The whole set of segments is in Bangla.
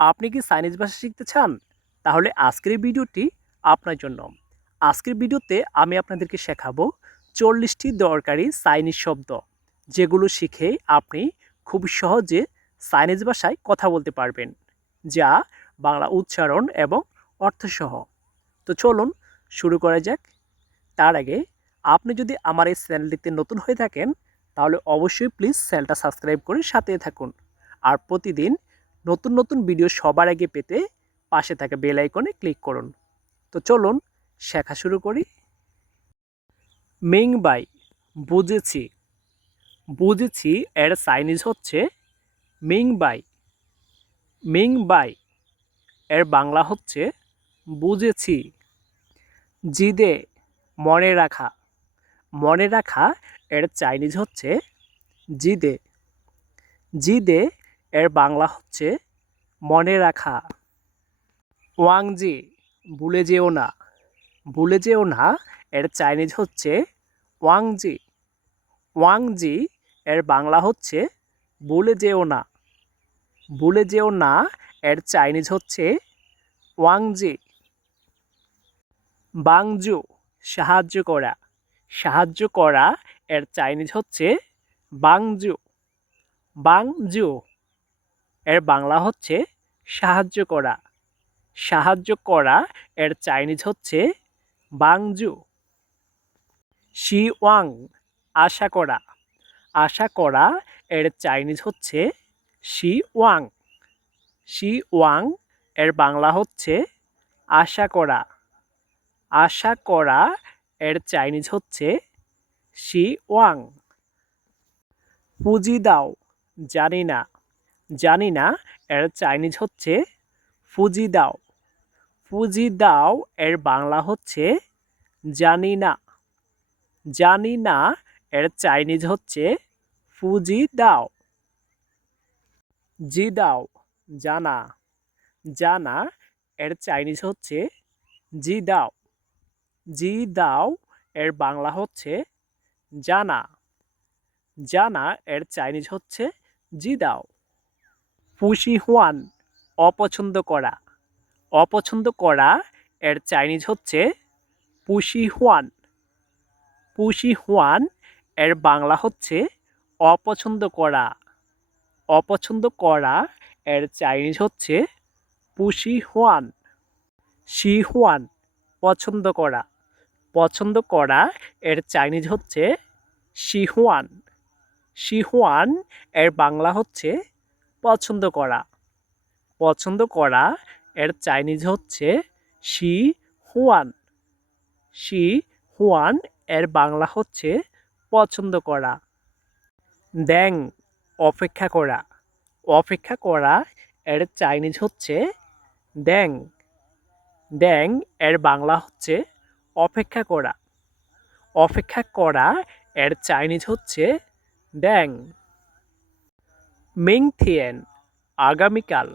আপনি কি চাইনিজ ভাষা শিখতে চান? তাহলে আজকের ভিডিওটি আপনার জন্য। আজকের ভিডিওতে আমি আপনাদেরকে শেখাবো চল্লিশটি দরকারি চাইনিজ শব্দ, যেগুলো শিখে আপনি খুব সহজে চাইনিজ ভাষায় কথা বলতে পারবেন, যা বাংলা উচ্চারণ এবং অর্থসহ তো চলুন শুরু করা যাক। তার আগে আপনি যদি আমার এই চ্যানেলটিতে নতুন হয়ে থাকেন, তাহলে অবশ্যই প্লিজ চ্যানেলটা সাবস্ক্রাইব করে সাথে থাকুন। আর প্রতিদিন নতুন নতুন ভিডিও সবার আগে পেতে পাশে থাকা বেল আইকনে ক্লিক করুন। তো চলুন শেখা শুরু করি। মিং বাই বুঝেছি। বুঝেছি এর চাইনিজ হচ্ছে মিং বাই মিং বাই এর বাংলা হচ্ছে বুঝেছি। জিদে মনে রাখা। মনে রাখা এর চাইনিজ হচ্ছে জিদে। জিদে এর বাংলা হচ্ছে মনে রাখা। ওয়াংজি, ভুলে যেও না। ভুলে যেও না, এর চাইনিজ হচ্ছে ওয়াংজি। ওয়াংজি, এর বাংলা হচ্ছে ভুলে যেও না। ভুলে যেও না, এর চাইনিজ হচ্ছে ওয়াংজি। বাংজু, সাহায্য করা। সাহায্য করা, এর চাইনিজ হচ্ছে বাংজু। বাংজু এর বাংলা হচ্ছে সাহায্য করা। সাহায্য করা এর চাইনিজ হচ্ছে বাংজু। শি ওয়াং, আশা করা। আশা করা এর চাইনিজ হচ্ছে শি ওয়াং। শি ওয়াং এর বাংলা হচ্ছে আশা করা। আশা করা এর চাইনিজ হচ্ছে শি ওয়াং। পুঁজি দাও, জানি না। জানি না, এর চাইনিজ হচ্ছে ফুজি দাও ফুজি দাও এর বাংলা হচ্ছে জানি না। জানি না, এর চাইনিজ হচ্ছে ফুজি দাও জি দাও জানা। জানা, এর চাইনিজ হচ্ছে জি দাও জি দাও এর বাংলা হচ্ছে জানা। জানা, এর চাইনিজ হচ্ছে জি দাও ফুসি হুয়ান, অপছন্দ করা। অপছন্দ করা এর চাইনিজ হচ্ছে পুশি হুয়ান। পুশি হুয়ান এর বাংলা হচ্ছে অপছন্দ করা। অপছন্দ করা এর চাইনিজ হচ্ছে পুশি হুয়ান। শি হুয়ান, পছন্দ করা। পছন্দ করা এর চাইনিজ হচ্ছে শিহুয়ান শিহুয়ান এর বাংলা হচ্ছে পছন্দ করা। পছন্দ করা এর চাইনিজ হচ্ছে শি হুয়ান। শি হুয়ান এর বাংলা হচ্ছে পছন্দ করা। দ্যাং অপেক্ষা করা। অপেক্ষা করা এর চাইনিজ হচ্ছে দ্যাং দ্যাং এর বাংলা হচ্ছে অপেক্ষা করা। অপেক্ষা করা এর চাইনিজ হচ্ছে দ্যাং মিং থিয়েন আগামীকাল।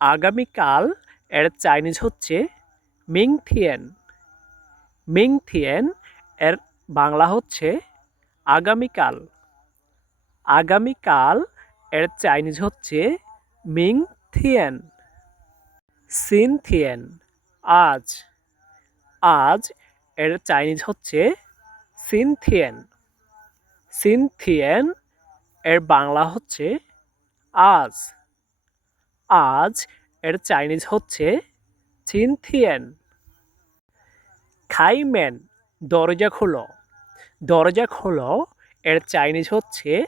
আগামীকাল এর চাইনিজ হচ্ছে মিং থিয়েন মিং থিয়েন এর বাংলা হচ্ছে আগামীকাল। আগামীকাল এর চাইনিজ হচ্ছে মিং থিয়েন সিন থিয়েন আজ। আজ এর চাইনিজ হচ্ছে সিনথিয়েন। সিনথিয়েন এর বাংলা হচ্ছে আজ। আজ এর চাইনিজ হচ্ছে সিনথিয়েন খাইম্যান দরজা খোলো। দরজা খোলো, এর চাইনিজ হচ্ছে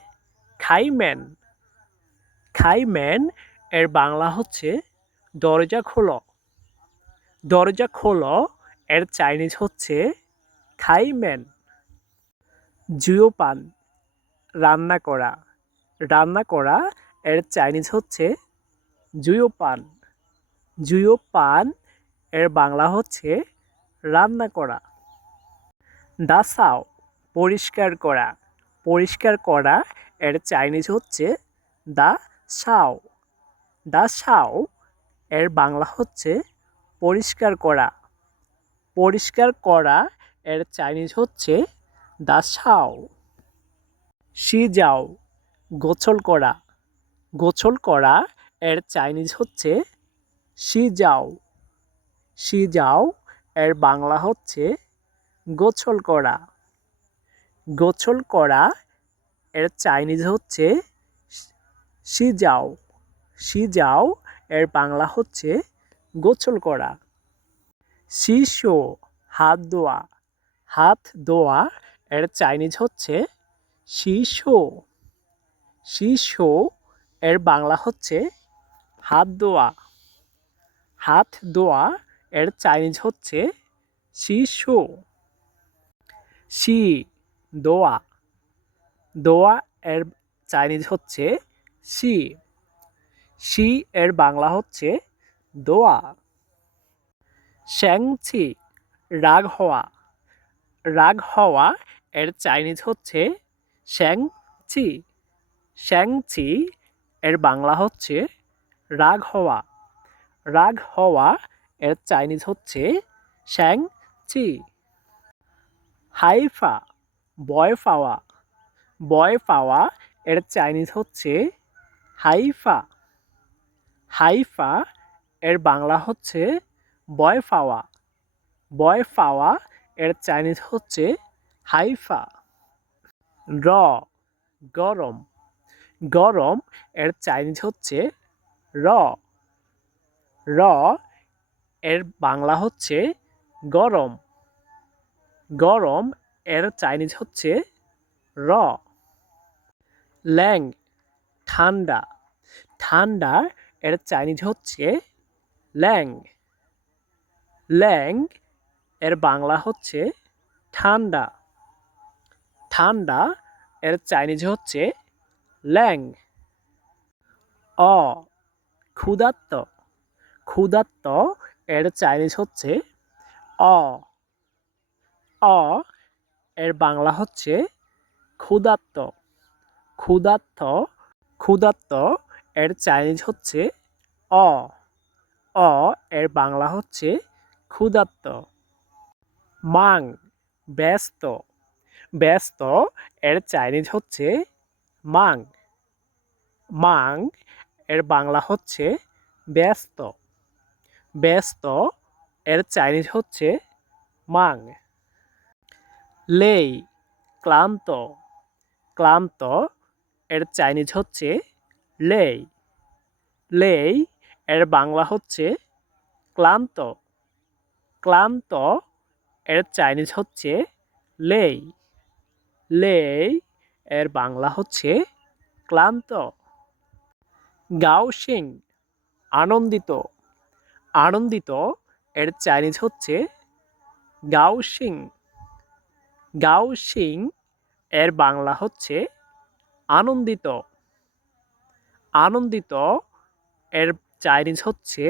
খাইম্যান খাইম্যান এর বাংলা হচ্ছে দরজা খোলো। দরজা খোলো, এর চাইনিজ হচ্ছে খাইম্যান জুয়োপান রান্না করা। রান্না করা এর চাইনিজ হচ্ছে জুয়োপান। জুয়োপান এর বাংলা হচ্ছে রান্না করা। দাসাও পরিষ্কার করা। পরিষ্কার করা এর চাইনিজ হচ্ছে দা সাও। দা সাও এর বাংলা হচ্ছে পরিষ্কার করা। পরিষ্কার করা এর চাইনিজ হচ্ছে দা সাও। সি যাও, গোছল করা। গোছল করা এর চাইনিজ হচ্ছে সিজাও সিজাও এর বাংলা হচ্ছে গোছল করা। গোছল করা এর চাইনিজ হচ্ছে সিজাও সিজাও এর বাংলা হচ্ছে গোছল করা। শিশো হাত দোয়া। হাত দোয়া এর চাইনিজ হচ্ছে শিশো শিশো এর বাংলা হচ্ছে হাত ধোয়া হাত দোয়া এর চাইনিজ হচ্ছে শিশো। শি, দোয়া। দোয়া এর চাইনিজ হচ্ছে শি। শি এর বাংলা হচ্ছে দোয়া। শ্যাংছি রাগ হওয়া। রাগ হওয়া এর চাইনিজ হচ্ছে শ্যাংচি শ্যাংচি এর বাংলা হচ্ছে রাগ হওয়া। রাগ হওয়া এর চাইনিজ হচ্ছে শ্যাং চি। হাইফা, বয় পাওয়া বয় পাওয়া এর চাইনিজ হচ্ছে হাইফা। হাইফা এর বাংলা হচ্ছে বয় পাওয়া বয় পাওয়া এর চাইনিজ হচ্ছে হাইফা। র, গরম। গরম, এর চাইনিজ হচ্ছে র। র, এর বাংলা হচ্ছে গরম। গরম, এর চাইনিজ হচ্ছে র। ল্যাং, ঠান্ডা। ঠান্ডা, এর চাইনিজ হচ্ছে ল্যাং। ল্যাং, এর বাংলা হচ্ছে ঠান্ডা। ঠান্ডা, এর চাইনিজ হচ্ছে ল্যাং। অ ক্ষুদাত্ত ক্ষুদাত্ত এর চাইনিজ হচ্ছে অ। অ এর বাংলা হচ্ছে ক্ষুদাত্ত ক্ষুদাত্ত ক্ষুদাত্ত এর চাইনিজ হচ্ছে অ। অ এর বাংলা হচ্ছে ক্ষুদাত্ত মাং, ব্যস্ত। ব্যস্ত এর চাইনিজ হচ্ছে মাং। মাং এর বাংলা হচ্ছে ব্যস্ত। ব্যস্ত এর চাইনিজ হচ্ছে মাং। লেই, ক্লান্ত। ক্লান্ত এর চাইনিজ হচ্ছে লেই। লেই এর বাংলা হচ্ছে ক্লান্ত। ক্লান্ত এর চাইনিজ হচ্ছে লেই। লেই এর বাংলা হচ্ছে ক্লান্ত। গাওসিং আনন্দিত। আনন্দিত এর চাইনিজ হচ্ছে গাও সিং গাওসিং গাওসিং এর বাংলা হচ্ছে আনন্দিত। আনন্দিত এর চাইনিজ হচ্ছে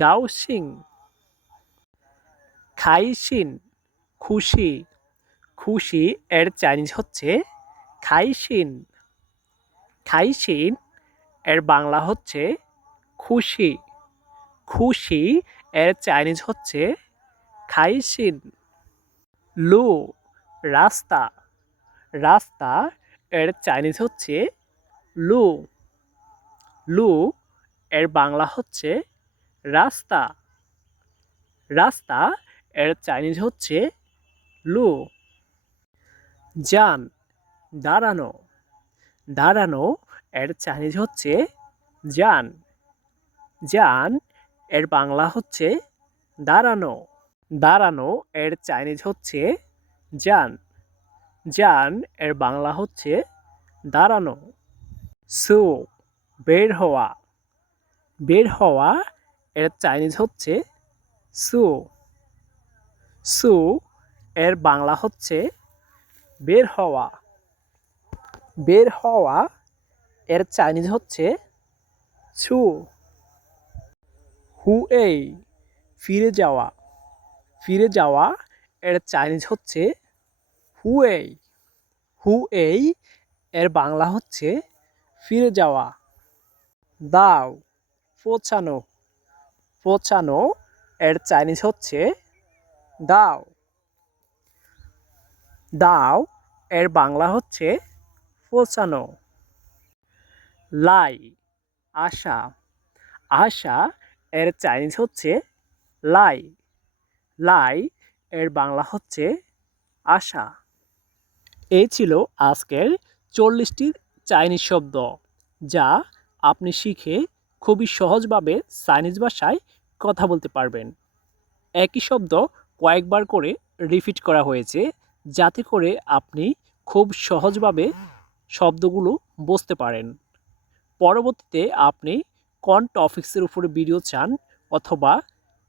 গাওসিং খাইসিন খুশি। খুশি এর চাইনিজ হচ্ছে খাইসিন খাইসিন এর বাংলা হচ্ছে খুশি। খুশি এর চাইনিজ হচ্ছে খাইসিন লু, রাস্তা। রাস্তা এর চাইনিজ হচ্ছে লু। লু এর বাংলা হচ্ছে রাস্তা। রাস্তা এর চাইনিজ হচ্ছে লু। যান, দাঁড়ানো। দাঁড়ানো এর চাইনিজ হচ্ছে যান যান এর বাংলা হচ্ছে দাঁড়ানো। দাঁড়ানো এর চাইনিজ হচ্ছে যান যান এর বাংলা হচ্ছে দাঁড়ানো। সু, বের হওয়া। বের হওয়া এর চাইনিজ হচ্ছে সু। সু এর বাংলা হচ্ছে বের হওয়া। বের হওয়া এর চাইনিজ হচ্ছে ছু হু এই ফিরে যাওয়া। ফিরে যাওয়া, এর চাইনিজ হচ্ছে হু এই হু এই এর বাংলা হচ্ছে ফিরে যাওয়া। দাও, পৌঁছানো। পৌঁছানো, এর চাইনিজ হচ্ছে দাও। দাও, এর বাংলা হচ্ছে পৌঁছানো। লাই, আশা। আশা এর চাইনিজ হচ্ছে লাই। লাই এর বাংলা হচ্ছে আশা। এই ছিল আজকের চল্লিশটি চাইনিজ শব্দ, যা আপনি শিখে খুবই সহজভাবে চাইনিজ ভাষায় কথা বলতে পারবেন। একই শব্দ কয়েকবার করে রিপিট করা হয়েছে, যাতে করে আপনি খুব সহজভাবে শব্দগুলো বুঝতে পারেন। পরবর্তীতে আপনি কোন টপিক্সের উপরে ভিডিও চান অথবা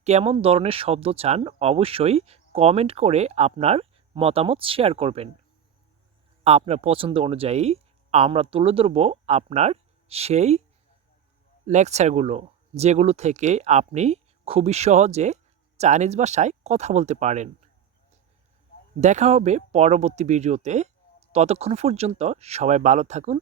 কেমন ধরনের শব্দ চান, অবশ্যই কমেন্ট করে আপনার মতামত শেয়ার করবেন। আপনার পছন্দ অনুযায়ী আমরা তুলে ধরব আপনার সেই লেকচারগুলো যেগুলো থেকে আপনি খুবই সহজে চাইনিজ ভাষায় কথা বলতে পারেন। দেখা হবে পরবর্তী ভিডিওতে ততক্ষণ পর্যন্ত সবাই ভালো থাকুন।